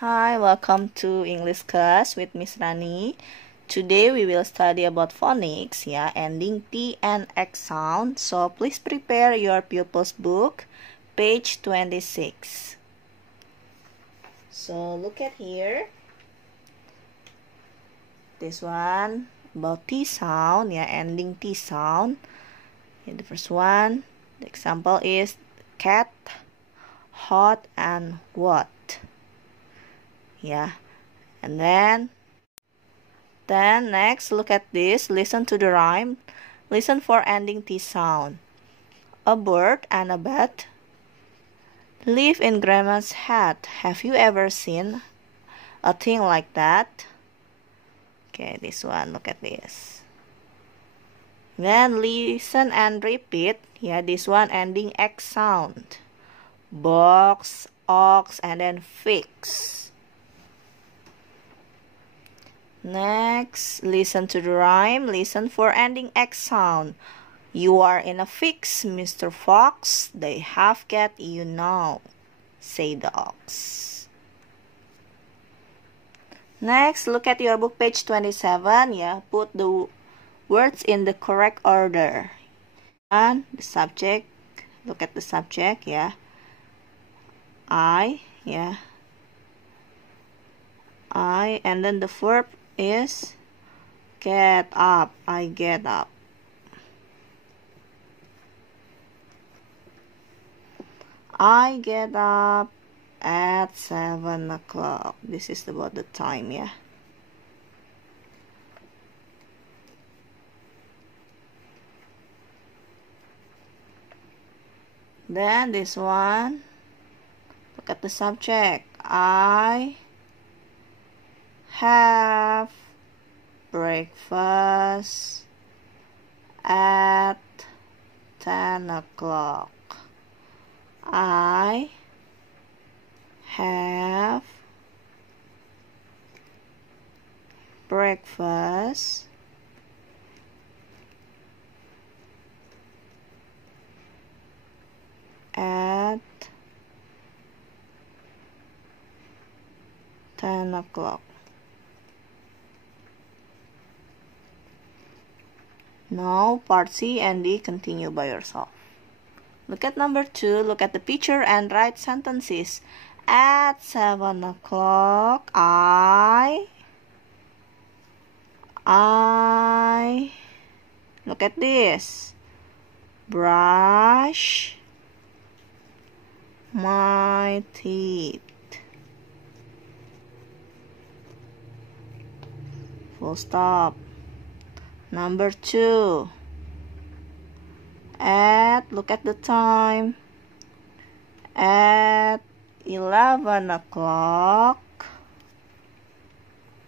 Hi, welcome to English class with Miss Rani. Today we will study about phonics, ending T and X sound. So please prepare your pupils book, page 26. So look at here. This one about T sound, ending T sound. The first one, the example is cat, hot, and what. And then next, look at this. Listen to the rhyme. Listen for ending T sound. A bird and a bat live in grandma's hat. Have you ever seen a thing like that? Okay, this one, look at this. Then listen and repeat. This one ending X sound. Box, ox, and then fix. Next, listen to the rhyme. Listen for ending X sound. You are in a fix, Mr. Fox. They have got you now, say the ox. Next, look at your book, page 27. Put the words in the correct order. And the subject, look at the subject, I, and then the verb is get up. I get up. I get up at 7 o'clock. This is about the time, Then this one, look at the subject. I have breakfast at 10 o'clock. I have breakfast at 10 o'clock. Now, part C and D, continue by yourself. Look at number 2. Look at the picture and write sentences. At 7 o'clock, I look at this. Brush my teeth. Full stop. Number 2. Look at the time. At 11 o'clock.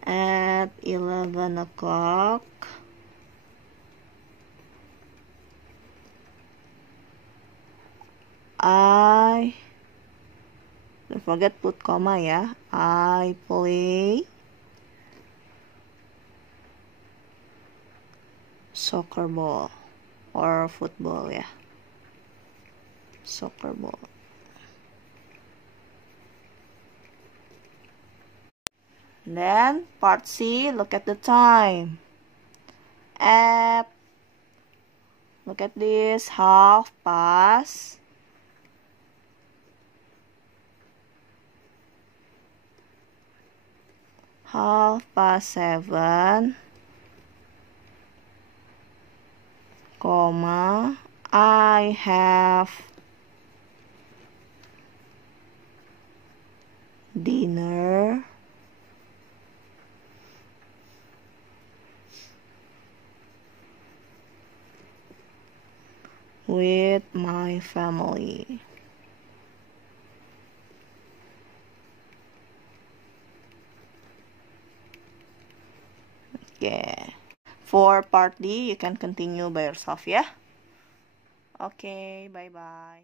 At 11 o'clock. Don't forget put comma, I play soccer ball or football, soccer ball. Then part C, look at the time. Look at this, 7:30. Comma, I have dinner with my family. Okay. For part D, you can continue by yourself, Okay, bye-bye.